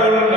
கடவுள்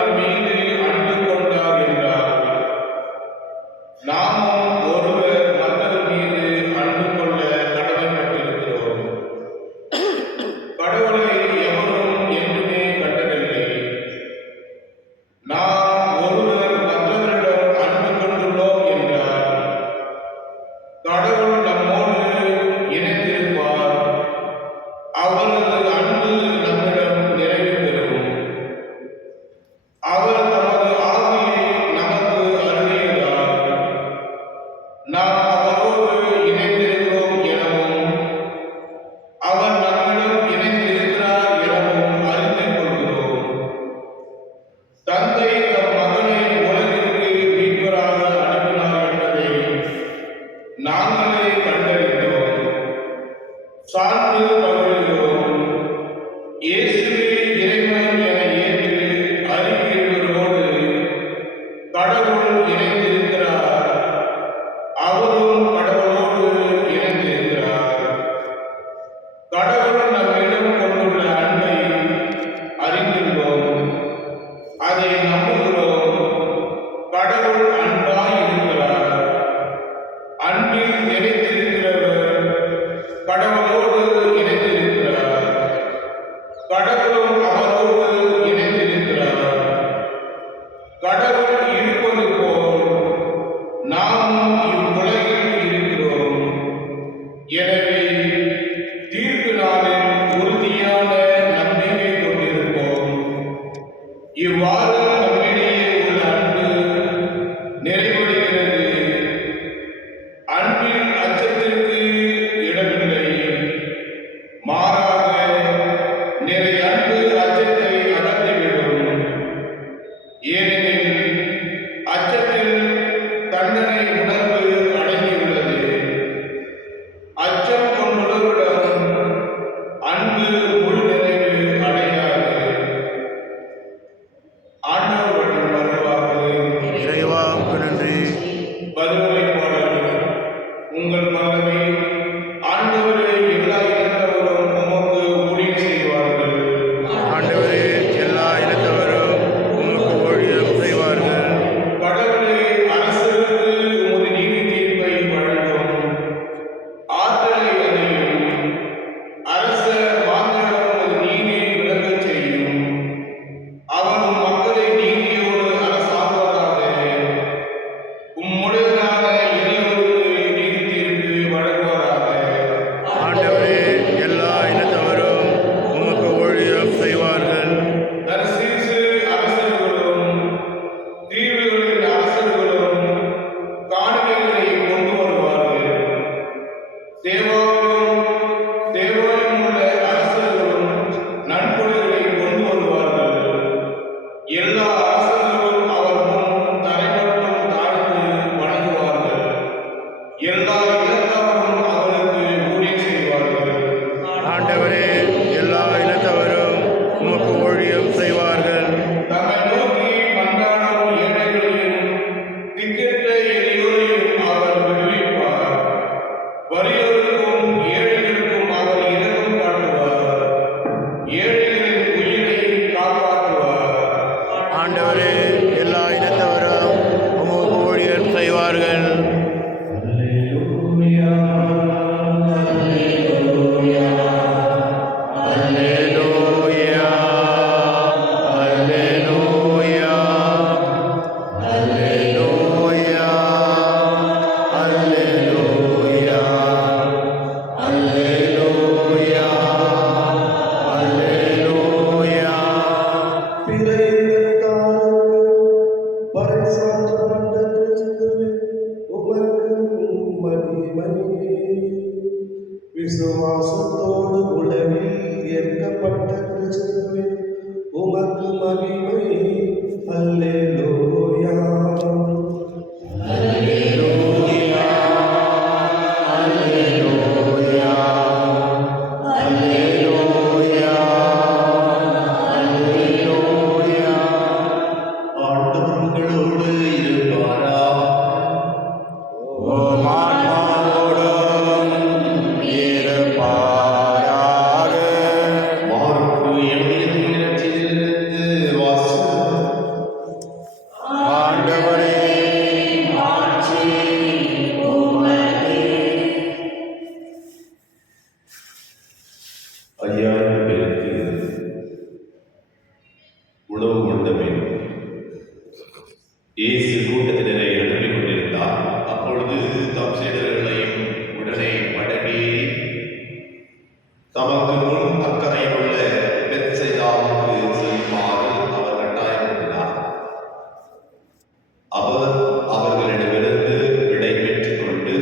இவ்வாறு நம்மிடையே உள்ள அன்பு நிறைவடைகிறது. அன்பில் அச்சத்திற்கு இடமில்லை, மாறாக நிறை அன்பு அச்சத்தை அகற்றிவிடும். ஏனெனில் அச்சத்தில் தண்டனை உணர்வு அடங்கியுள்ளது. அச்சம் கொண்டுள்ளவரிடம் அன்பு முழு நிறைவு அடையாது. ஆண்டவர் வருவார்கள். இறைவாவுக்கு நன்றி. பருவரை பாடல். உங்கள் மகனை ஆண்டவரே எல்லா இனத்தவரும் உமக்கு ஊழியம் செய்வார்கள். ஆண்டவரே, எல்லா இனத்தவரும் உமக்கு ஊழியம் செய்வார்கள். கடவுளே, அரசருக்கு உமது நீதி தீர்ப்பை வழங்கும். ஆற்றலை அடையும். அரச மாந்தரிடம் உமது நீதியை விளங்கச் செய்யும். அவர் மக்களை நீதியோடு அரசாங்குவதாக. உம்முடையவரான எல்லோருக்கு நீதி தீர்ப்பு வழங்குவாராக. ஆண்டவரே, எல்லா இனத்தவரும் உமக்கு ஊழியம் செய்வார்கள். தர்சீசு அரசர்களும் தீவுகளின் அரசர்களும் காணிக்கைகளை கொண்டு வருவார்கள். தேவாயும் உள்ள அரசர்களும் நன்கொடைகளை கொண்டு வருவார்கள். எல்லா அரசர்களும் அவர் முன் தரைமட்டம் தாழ்ந்து வணங்குவார்கள். எல்லா இனத்தவரும் அவருக்கு ஊழியம் செய்வார்கள். ஆண்டவரே, எல்லா இனத்தவரும் உமக்கு ஊழியம் செய்வார்கள். தம்மை நோக்கி மன்றாடும் ஏழைகளையும் திக்கெட்ட எளியோரையும் அவர் விடுவிப்பார். வறியோருக்கும் ஏழைகளுக்கும் அவர் இரக்கம் காட்டுவார். ஏழைகளின் உயிரை காப்பாற்றுவார். ஆண்டவரே, எல்லா இனத்தவரும் உமக்கு ஊழியம் செய்வார்கள். அல்லேலூயா, அல்லேலூயா, அல்லேலூயா, அல்லேலூயா, அல்லேலூயா, அல்லேலூயா. விசுவாசத்தோடு உலகில் ஏற்கப்பட்ட கிறிஸ்துவே உமக்கு மகிமை. அல்லேலூயா, அல்லேலூயா, அல்லேலூயா, அல்லேலூயா, அல்லேலூயா. ஆண்டவர்களோடு இருப்பாரா. உம் ஆன்மாவோடும் இருப்பாராக. மார்க்கு எழுதிய நற்செய்தியிலிருந்து வாசகம். ஆண்டவரே, மாட்சி உமக்கே. ஐயாயிரம் பேருக்கு உணவு கொண்டமே இயேசு கூட்டத்தினரை எழுப்பிக் கொண்டிருந்தார். அப்பொழுது தம் சீடர்களையும் உடனே படகேறி தமக்கு முன் அக்கறை உள்ள பெத்சைதாவுக்கு செல்லுமாறு அவர் கட்டாயப்படுத்தினார். அவர் அவர்களிடமிருந்து விடை பெற்றுக் கொண்டு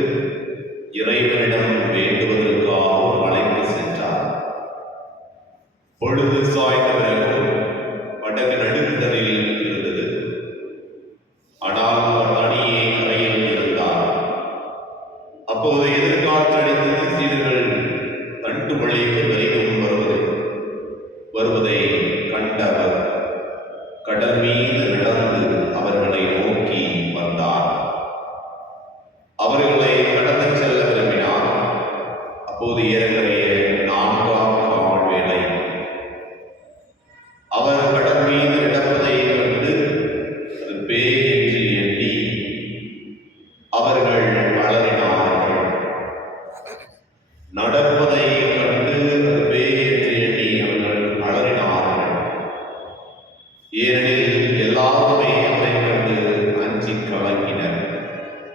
இறைவனிடம் வேண்டுவதற்காக மலைக்கு சென்றார். பொழுது சாய்ந்த பிறகு படகு நடுக்கடலில் இருந்தது. ஆனால் அவர் தனியே கரையில் இருந்தார். அப்போது எதிர்காற்றடித்து சீடர்கள் தண்டு மழைக்கு வரைக்கும் வருவதை கண்டவர் கடல் மீது நடந்து அவர்களை நோக்கி வந்தார். அவர்களை கடந்து செல்ல விரும்பினார். அப்போது ஏறக்குறைய 4ஆம் கால் வேளை. அவர் கடல் மீது நடப்பதைக் கண்டு அது பேய் என்று எண்ணி அவர்கள் அலறினார்கள். நடப்பதைக் கண்டு அது பேய் என்று எண்ணி அவர்கள் அலறினார்கள். ஏனெனில் எல்லாருமே அவரைக் கண்டு அஞ்சி கலங்கினர்.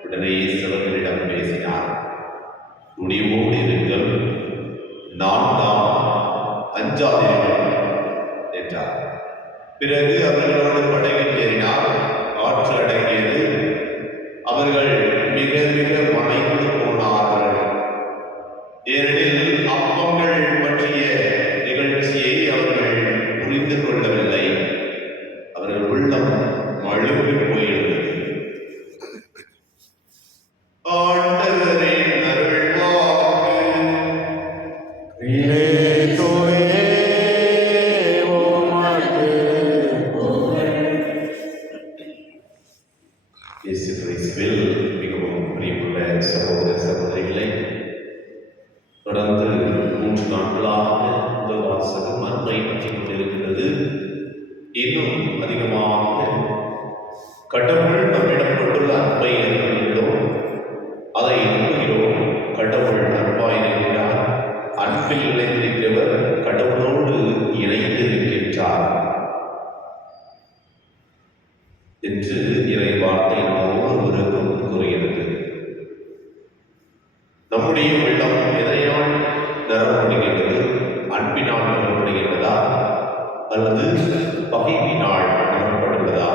உடனே சிலர்களிடம் பேசினார். துணிவோடு இருங்கள், நான் தான், அஞ்சாதீர்கள் என்றார். பிறகு அவர்களோடு படகில் ஏறினார். காற்று அடங்கியது. அவர்கள் மிக மிக மறைந்து போனார்கள். ஏனெனில் அப்பங்கள் பற்றிய நிகழ்ச்சியை அவர்கள் புரிந்து கொள்ளவில்லை. அவர்கள் உள்ளம் மழுங்கி போயிருந்தது. ஆண்டவரின் அருள்வாக்கு. கிறிஸ்துவே உமக்கு இயேசு கிறிஸ்துவில் மிகவும் பிரியமுள்ள சகோதர சகோதரிகளை, தொடர்ந்து 3 நாட்களாக முதல் வாசகம் அன்பை பற்றி கொண்டிருக்கிறது. இன்னும் அதிகமாக கடவுள் நம்மிடம் கொண்டுள்ள அன்பை அறிந்துள்ளோம், அதை நம்புகிறோம். கடவுள் அன்பாய் இருக்கிறார். அன்பில் நிலைத்திருக்கிறவர் கடவுளோடு இணைந்திருக்கின்றார் என்று இறை வார்த்தை நாம் ஒவ்வொருவருக்கும் கூறுகிறது. நம்முடைய உள்ளம் எதையால் நிரப்பப்படுகின்றது? அன்பினால் நிரப்பப்படுகின்றதா அல்லது பகைவினால் நிரப்பப்படுகிறதா?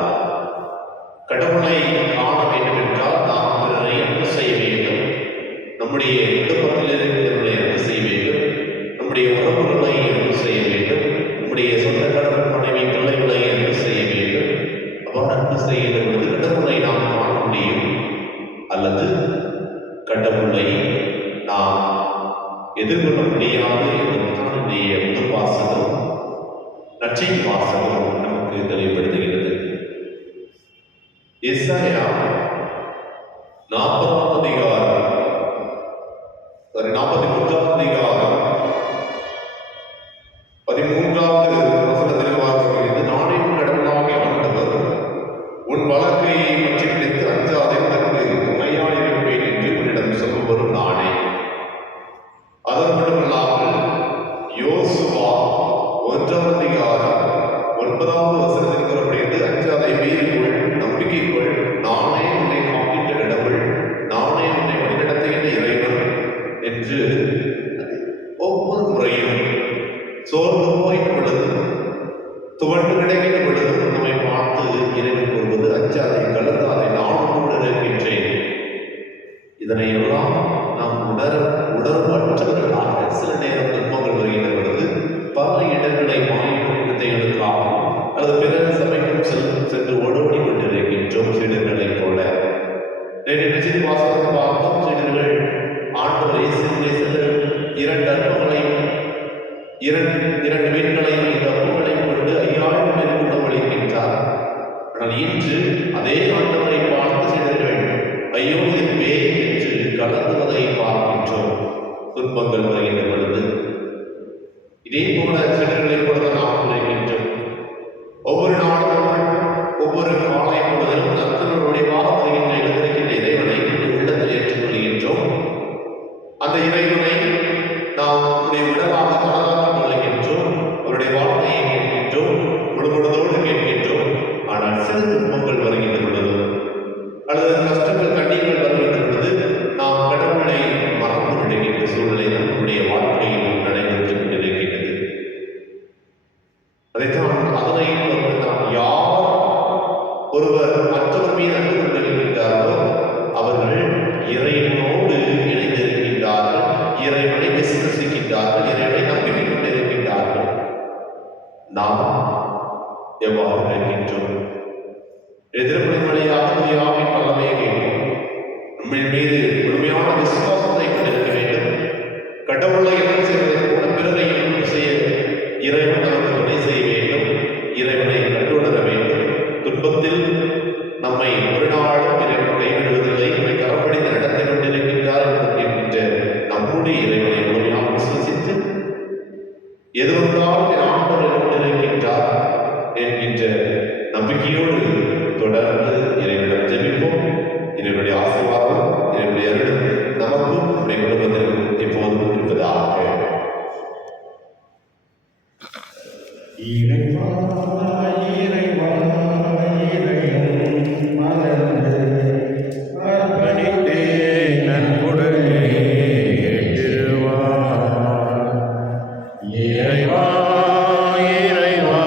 கடவுளை காண வேண்டும் என்றால் நாம் பிறரை அன்பு செய்ய வேண்டும். நம்முடைய குடும்பத்தில் இருக்கிறவர்களை அன்பு செய்ய வேண்டும். நம்முடைய உறவுகளை அன்பு செய்ய வேண்டும். நம்முடைய சொந்த கணவன் மனைவி பிள்ளைகளை அன்பு செய்ய வேண்டும். அவர் அன்பு செய்கிற பொழுது கடவுளை நாம் காண முடியும். அல்லது கடவுளை நாம் எதிர்கொள்ள முடியாது என்பதுதான் இன்றைய முதல் வாசகம், நற்செய்தி வாசகம் நமக்கு தெளிவுபடுத்துகிறது. எசாயா 43வது அதிகாரம் 13வது வசனத்தில் வாசிக்கிறது. நானே உன் கடவுளாகிய ஆண்டவர், உன் வழக்கையை பற்றி பிடித்து அஞ்சாதே, உனக்கு துணையாயிருப்பேன் என்று உன்னிடம் சொல்லுவரும் நானே. அதன் மட்டுமல்லாமல் யோசுவா 1வது அதிகாரம் 9வது வசனத்தில் கூறப்படுகிறது, அஞ்சாதை வீரிக்குள் நம்பிக்கைக்குள், நானே உன்னை காக்கின்ற கடவுள், நானே உன்னை வழிநடத்துகின்ற இறைவன் என்று ஒவ்வொரு முறையும் சோர்ந்து போய் பொழுதும் துவண்டு கிடைக்கிற பொழுதும் நம்மை பார்த்து இறைவன் கூறுவது, அஞ்சாதை கலந்தாதை, நான் கூட இருக்கின்றேன். இதனை எல்லாம் நாம் உணர்வற்றவர்களாக சில நேரம் துன்பங்கள் வருகின்ற பொழுது பல இடங்களை மாநிலத்தைகளுக்காகவும் அல்லது பிற சபைக்கும் சென்று ஓடோடி கொண்டிருக்கின்றோம் சீடர்களைப் போல. நேற்று வாசகத்தை பார்த்தோம். சீடர்கள் ஆண்டவர் இயேசுவை செல்ல 2 அற்பங்களையும் 2 மீன்களையும் இந்த அப்பங்களையும் கொண்டு 5000 பேருக்கு உணவளிக்கின்றார். ஆனால் இன்று அதே ஆண்டவரை பார்த்து சீடர்கள் ஐயோ இது பேய் என்று கலந்துவதை பார்க்கின்றோம். துன்பங்கள் வருகின்ற பொழுது இதே போல சீடர்களைப் போல நாம் உரைக்கின்றோம். ஒவ்வொரு நாளும் ஒவ்வொரு காலை பொழுதிலும் நத்தனுடைய வாகனத்தை எழுந்திருக்கின்ற இறைவனை உள்ளத்தில் ஏற்றுக்கொள்கின்றோம். அந்த இறைவனை நாம் நம்முடைய உடலாக தனதாக கொள்கின்றோம். அவருடைய வார்த்தையை கேட்கின்றோம், முழுமுழுதோடு கேட்கின்றோம். ஆனால் சிறு துன்பங்கள் வருகின்ற பொழுது அல்லது கஷ்டங்கள் கண்ணீர்கள் வருகின்ற பொழுது நாம் கடவுளை மறந்து விடுகின்ற சூழ்நிலை நம்முடைய வாழ்க்கையில் நடைபெற்று கொண்டிருக்கின்றது. அதைத்தான் அதனை நாம் யார் ஒருவர் மற்றவர் மீது அன்பு கொண்டிருக்கின்றார்களோ அவர்கள் இறைவனோடு இணைந்திருக்கின்றார்கள், இறைவனை விசுவசிக்கின்றார்கள், இறைவனை நம்பிக்கை கொண்டிருக்கின்றார்கள். நாம் எவ்வாறு இருக்கின்றோம்? எதிர்மறையாக பல்லமே கேட்கும். நம்ம மீது முழுமையான விசுவாசத்தை கொண்டிருக்க வேண்டும். கடவுளை என்ன செய்வதை கூட பிறரை செய்ய இறைவன் நமக்கு துணை செய்ய வேண்டும். இறைவனை கண்டுணர வேண்டும். துன்பத்தில் நம்மை ஒரு நாளும் இறைவன் கைவிடுவதில்லை, நம்மை கரப்படித்து நடத்தி கொண்டிருக்கின்றார் என்கின்ற நம்முடைய இறைவனை முழுமையாக விசுவசித்து எது வந்தாலும் என் ஆண்டவர் கொண்டிருக்கின்றார் என்கின்ற நம்பிக்கையோடு தொடர்ந்து இறைவனிடம் ஜெபிப்போம். இறைவனுடைய ஆசீர்வாதம், இறைவனுடைய அருள் நமக்கும் நம்முடைய குடும்பத்திற்கும் எப்போதும் இருப்பதாக. இறைவா இறைவா இறைவன் மலர்ந்து அர்ப்பணித்தே நன்கொடனே ஏற்றுவார். இறைவா இறைவா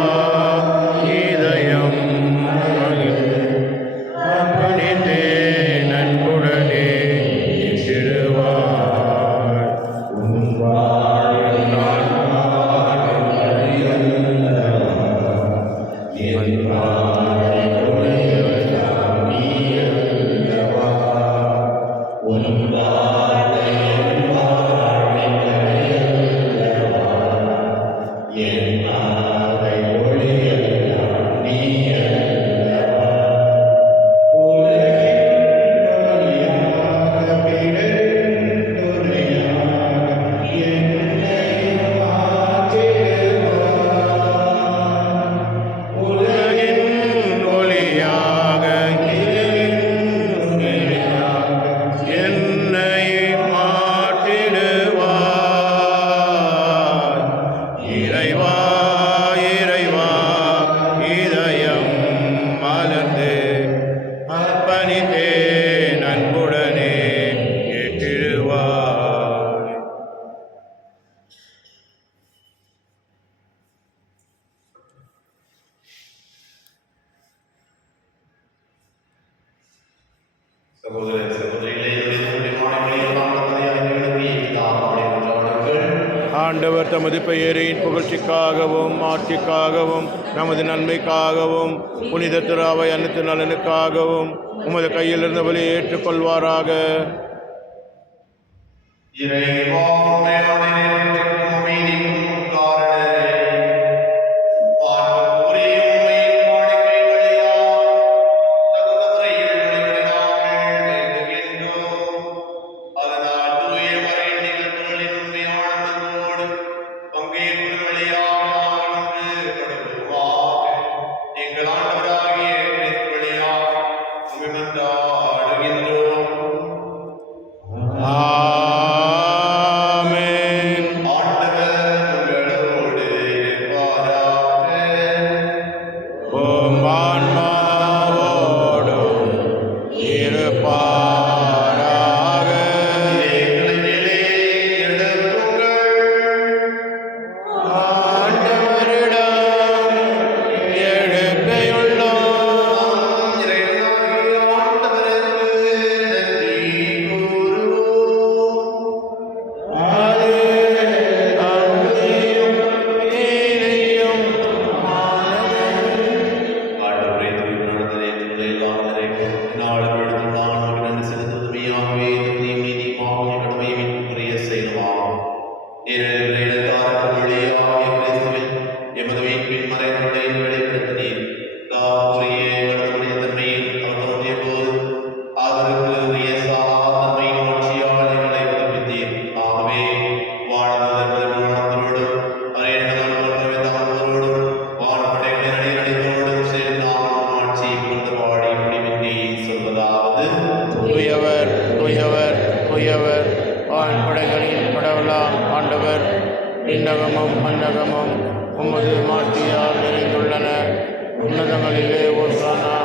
சகோதர சகோதரிகளே, நம்முடைய மாணவர்களை எல்லாம் மரியாதையோடு பிதாவுடைய மன்றாடுங்கள். ஆண்டவர் தமது பெயரின் புகழ்ச்சிக்காகவும் ஆட்சிக்காகவும் நமது நன்மைக்காகவும் புனித திராவை அனைத்து நலனுக்காகவும் உமது கையிலிருந்து வழியை ஏற்றுக்கொள்வாராக. இறைவா, உம்மையாலே நிறைவேற்றும் அமைதிக்கும் காரணரே, ஆண்டவரே, உம்மை காணிக்கை வழியாக தகுந்த முறையில் நாங்கள் வேண்டுகின்றோம். அதனால் தூய மறையின் நிகழ்வுகளின் உண்மையான அன்போடு பங்கேற்பு வழியாக நாங்கள் படுவோமாக. எங்கள் ஆண்டவராகிய கிறிஸ்து வழியாக உம்மை மன்றாடுகின்றோம். ஆமென். ஆண்டவர் உங்களோடு இருப்பாராக. உம் ஆன்மாவோடும் இருப்பாராக. எங்களை மேலே எழுப்புங்கள். ஆண்டவரிடம் எழுப்பையுள்ளோம். இறைவனாகிய ஆண்டவருக்கு நன்றி கூறுவோம். அது அமைதியும் நீதியும் ஆனது. ஆண்டவரே, தூய்மை நடந்ததே துணை எல்லாம் நிறைக்கும் நாளும் எழுதும் நான் நன்றி செலுத்துவதுமையாகவே துணியும் நீதியுமாக கடமையை மீட்புக்குரிய செயலுமாகும். ஏனெனில் இடத்தாருக்கு வழியாகிய கிறிஸ்துவில் எமது மீட்பின் மறைநூலை வெளிப்படுத்தினீர். தாக்குரிய எங்களது மனித தன்மையில் அவர் தோன்றிய போது அவருக்கு உரிய சாதன்மையின் ஆட்சியால் எங்களை புதுப்பித்தீர். ஆகவே வானதூதர்களோடும் அரையணத்தோடும் வானப்படைகளின் அணிகளோடும் சேர்ந்து நாம் ஆட்சி புகழ்ந்து வாழி முடிவின்றி சொல்வதாவது: தூயவர் தூயவர் தூயவர் வான்படைகளின் கடவுளாம் ஆண்டவர். விண்ணகமும் மண்ணகமும் உமது மாட்சியால் நிறைந்துள்ளன. உன்னதங்களிலே ஓசானா.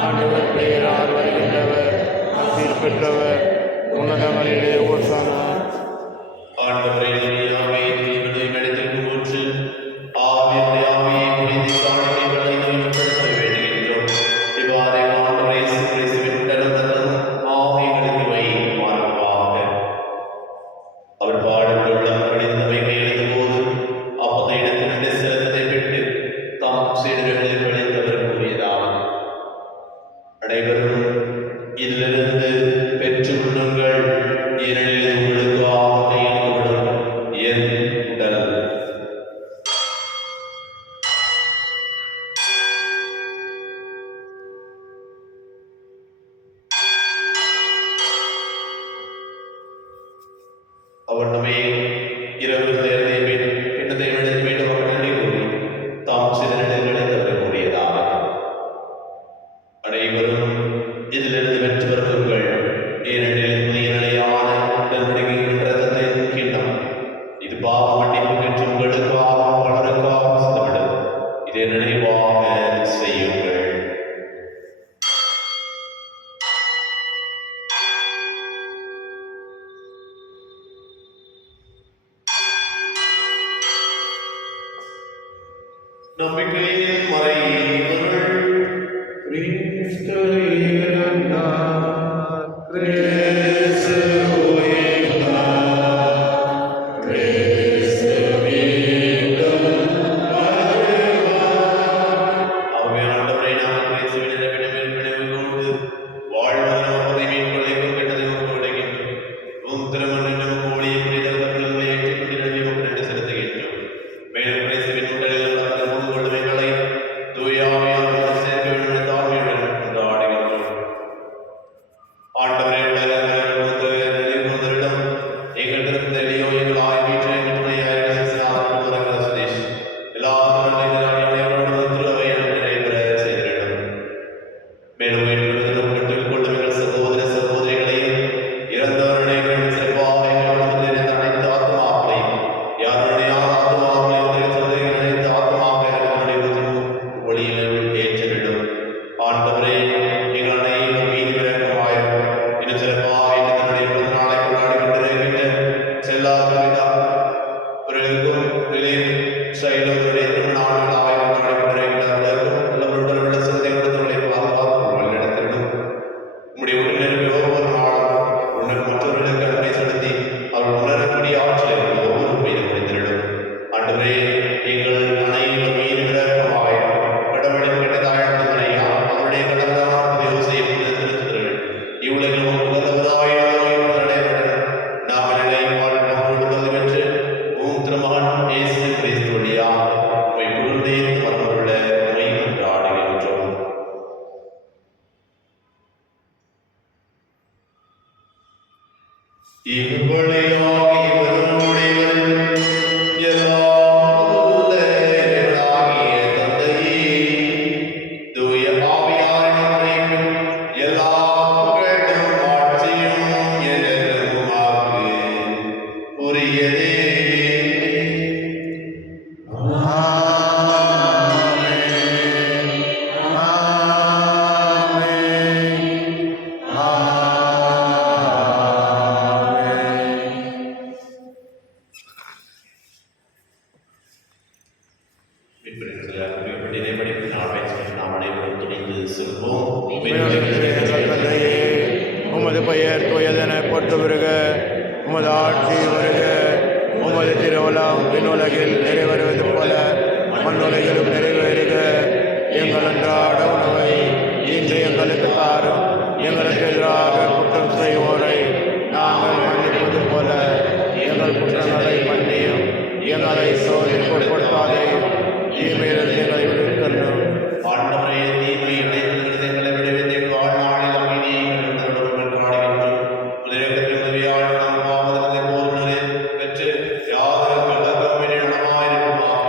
ஆண்டவர் பெயரால் வருகின்றவர் ஆசீர் பெற்றவர். உன்னதங்களிலே ஓசானா. ஆண்டவரே, ஆவியை தூய்மையை நடத்திற்கு ஊற்று. ஆவியுடைய ஆவியை புனித காணிக்கைகளை தூய்மைப்படுத்த வேண்டுகின்றோம். இவ்வாறே ஆண்டவரே இயேசு கிறிஸ்துவின் உடலும் இரத்தமும் ஆவிகளுக்கு வைப்பாராக. அவர் பாடுகள் உள்ளம் கடிந்தவை எழுதும்போது அப்பத்தை இடத்தினுடைய சிறந்ததை பெற்று தாம் சீடர்களுக்கு அளித்தவர் கூறியதாவது: அனைவரும் இதிலிருந்து பெற்று உண்ணுங்கள், ஏனெனில் இது உங்களுக்காக கையளிக்கப்படும் என் உடல். அவர் நம்மை இரவு நேரத்தை கிண்ணத்தை விடுத்து மீண்டும் அவர் நன்றி கூறி தாம் சிறுநீர்களை தவிர கூறியதாக: அனைவரும் இதிலிருந்து பெற்று வருங்கள், ஏனெனில் புதிய நிலையான உடன்படிக்கையின் இரத்தத்தின் கிண்ணம். இது பாவ மன்னிப்பு பெற்று உங்களுக்காக பலருக்காக சிந்தப்படும். இதை நினைவாக செய்யுங்கள். ஆண்டவரை நாம் கிறிஸ்துவின் இறைவனின் நினைவு கொண்டு வாழ்வதும் அவரை மீட்பதையும் கெட்டதையும் உடைக்கின்றோம். உம் திருமணம் நமக்கு ஒளியை புரிதவர்களை ஏற்றுக்கொண்டு நன்றி செலுத்துகின்றோம். மேலும் கிறிஸ்துவின் உடலில் நடந்த முன் கொள்கைகளை தூயாமையாளர்கள் சேர்க்க வேண்டும் என்ற தாழ்மையுடன் கொண்டாடுகின்றோம். ஆண்டவரை நிலைவந்தரிடம் எங்கள் திருத்த எளியோ எங்கள் ஆய்வீற்ற எங்கள் துணையாக சுதேஷ் எல்லா திருவை நிறைவேற செய்திடும். மேலும் கற்றுக் கொள்ளும் எங்கள் சகோதர சகோதரிகளையும் இறந்தவர்களை சிறப்பாக அனைத்து ஆத்மாக்களையும் யாருடைய ஆத்மாக்களையும் அனைத்து ஆத்மாக்களை ஒளியில் ஏற்றிடும். ஆண்டவரே எங்கள் அனைவரும் மீது விளக்கமாயும் இன்னும் சிறப்பாக தன்னுடைய பிறந்த நாளை கொண்டாடி கொண்டிருக்கின்ற செல்லா கவிதா அவர்களுக்கும் சைலோருடைய திருமண நாளாக கொண்டாடி கொண்டிருக்கிறார்களுக்கும் நல்லவர்களுடன் உள்ள சிந்தைகளுடைய பாதுகாப்பு வழிநடத்திடும். உங்களுடைய உடனடியாக ஒவ்வொரு நாளும் உன்னர் மற்றவர்களுக்கு அன்பை செலுத்தி அவர்கள் உணரக்கூடிய ஆற்றலை ஒவ்வொரு மீது முடித்திடும். ஆண்டவரே எங்கள் அனைவரும் மீது விளக்கமாயும் கடவுளின் கட்டதாயம் அவருடைய கடவுளான யோசேப்பு திருத்துதல் இவ்வுலகில் உகந்தவராய் நடைபெறும். நாம் நிலைவாழ்வு பெற்று உம் திருமகன் இயேசு கிறிஸ்து வழியாக உம்மை புகழ்ந்தே வரமுள்ள உம்மை கொண்டாடுகின்றோம். இவ்வழியாக இவருடையவர் எல்லாம் வல்ல இறைவனாகிய தந்தையே, தூய ஆவியாரின் இணைப்பில் எல்லா புகழும் ஆட்சியும் என்றென்றும் உமக்கு உரியதே. உமது பெயர் தூயதென போற்று வருக. உமது ஆட்சி வருக. உமது திருவுளம் விண்ணுலகில் நிறைவேறுவது போல மண்ணுலகிலும் நிறைவேறுக. எங்கள் அன்றாட உணவை இன்று எங்களுக்கு தாரும். எங்களுக்கு எதிராக குற்றம் செய்வோரை நாங்கள் மன்னிப்பது போல எங்கள் குற்றங்களை மன்னியும். எங்களை சோதனைக்கு உட்படுத்தாதேயும், தீமையிலிருந்து எங்களை விடுவித்தருளும். ஆண்டவரே, தீமை இடைவெளிகளை எங்களை விடுவித்து வாழ்நாளில் அமைதியை கொண்டாடுகின்றோம். முதலில் உதவியால் நாம் பாவத்தை போர்களை பெற்று யாதொரு கள்ளக்கமிழ் நடமாயிருக்குமாக.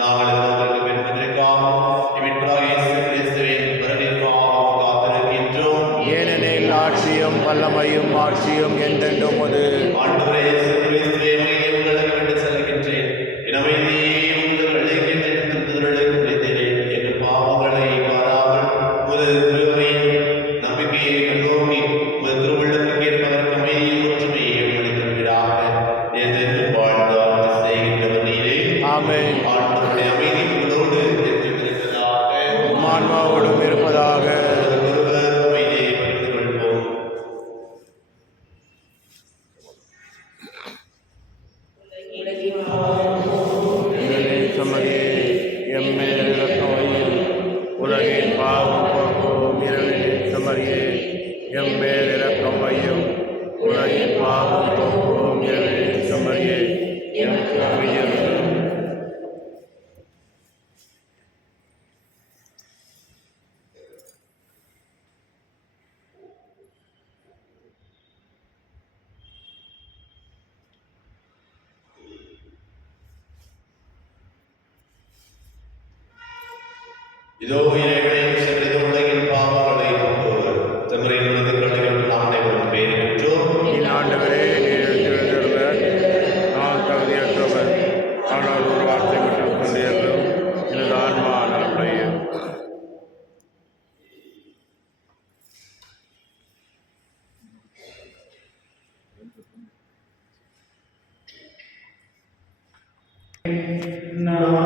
நாங்கள் அவர்களுக்கு பெருமதற்காகவும் இவற்றாக இயேசு கிறிஸ்துவின் வருகைக்காகவும் காத்திருக்கின்றோம். ஏனெனில் ஆட்சியும் வல்லமையும் ஆட்சியும் என்றென்றும் உமது. ஆண்டவரே, இயேசு கிறிஸ்துவே, உங்களுக்கு விட்டு செல்கின்றேன். என் அமைதியை உங்களுக்கு அளிக்கின்றேன். திருத்துதலுக்கு விடுத்தேன். எங்கள் பாவங்களை பாராமல் உமது திருவையின் நம்பிக்கையை கண்ணோக்கி உமது திருவுள்ளத்துக்கு ஏற்பதற்கு அமைதியும் ஒற்றுமையையும் அளித்திருக்கிறாக. என்றென்றும் வாழ்ந்து ஆட்சி செய்கின்றவர் நீரே. ஆமென். ஆண்டவருடைய அமைதி உங்களோடு இருக்கிறதாக. ஆன்மாவோடும் இருப்பதாக. ஒருவர் அமைதியை பகிர்ந்து கொள்வோம். சமரியே எம்மேல் இரக்கம் வையும். உலகின் பாவம் போக்கும் இரவின் சமரியே எம்மேல் இரக்கம் வையும். உலகின் பாவம் போக்கும் இரவின் சமரியே எமக்கு அமைதியருளும். இதோ இறைவனை சென்று உலகின் பாவங்களை போக்குவர். தமரின் கடைகள் ஆண்டவரும் பேர் பெற்றோர். ஆண்டவரே, நான் தகுதியற்றவர், ஆனால் ஒரு வார்த்தை மட்டும் சொல்லியதும் எனது ஆன்மா நலமுடையும். நான்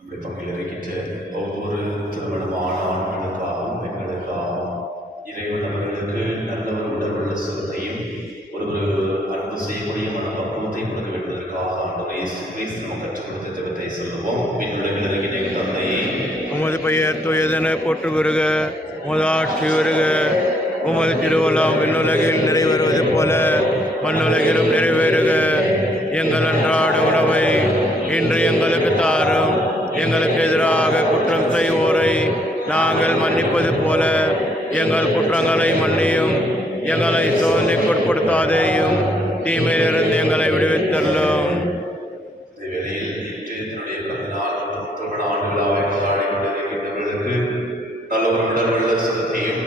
நம்முடைய பங்கில் இருக்கின்ற ஒவ்வொரு திருமணமான ஆண்களுக்காகவும் பெண்களுக்காகவும் இறைவன் அவர்களுக்கு நல்ல ஒரு உடல்நல சுகத்தையும் ஒரு அன்பு செய்யக்கூடிய மனப்பக்குவத்தையும் கொடுக்க வேண்டுவதற்காக ஆண்டவர் இயேசு கிறிஸ்து நமக்கு கற்றுக் கொடுத்த ஜெபத்தை சொல்லுவோம். விண்ணுலகில் இருக்கின்ற எங்கள் தந்தையே, உமது பெயர் தூயதென போற்று வருக, உமது ஆட்சி வருக, உமது திருவுளம் விண்ணுலகில் நிறைவேறுவது போல மண்ணுலகிலும் நிறைவேறுக. எங்கள் அன்றாட உணவை இன்று எங்களுக்கு தாரும். எங்களுக்கு எதிராக குற்றம் செய்வோரை நாங்கள் மன்னிப்பது போல எங்கள் குற்றங்களை மன்னியும். எங்களை சோதனைக்குட்படுத்தாதேயும், தீமையிலிருந்து எங்களை விடுவித்தள்ளும். வேளையில் இன்று என்னுடைய பிறந்த நாள் மற்றும் திருமண ஆண்டுகளாக கொண்டாடி கொண்டிருக்கின்றவர்களுக்கு நல்ல ஒரு உடல்நல சுகத்தையும்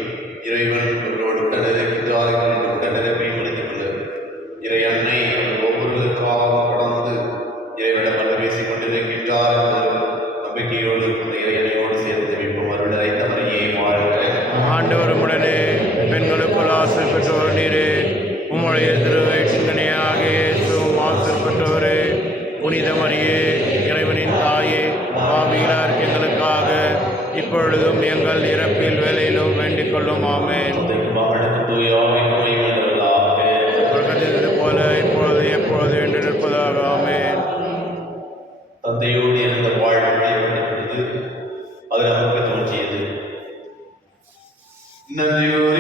இறைவன் அவர்களோடு உடனிருக்கின்றார் என்ற உடனிருப்பையும் அளித்துக் கொள்ள இறை அன்னை ஒவ்வொருவருக்காக கடந்து இறைவனிடம் நல்ல பேசிக் கொண்டிருக்கின்றார் என்ற நம்பிக்கையோடு இந்த இறை அன்னையோடு சேர்ந்து வைப்போம். அருள் நிறைந்த மரியே வாழ்க. ஆண்டவருமுடனே பெண்களுக்குள் ஆசை பெற்றவர் நீரே, உம்முடைய திருவயிற்றின்கனியாக இயேசுவும் ஆசை பெற்றவரே. புனித மரியே, இறைவனின் தாயே, பாவிகளார் எங்களுக்காக இப்பொழுதும் எங்கள் இறப்பில் வேலையிலும் வேண்டிக் கொள்ளும். ஆமென். உலகத்திலிருந்து போல இப்பொழுது எப்பொழுது என்று நிற்பதாக. ஆமென். தந்தையோடு இருந்த வாழ்வு பொழுது அது நமக்கு தோன்றியது. நன்றியோடு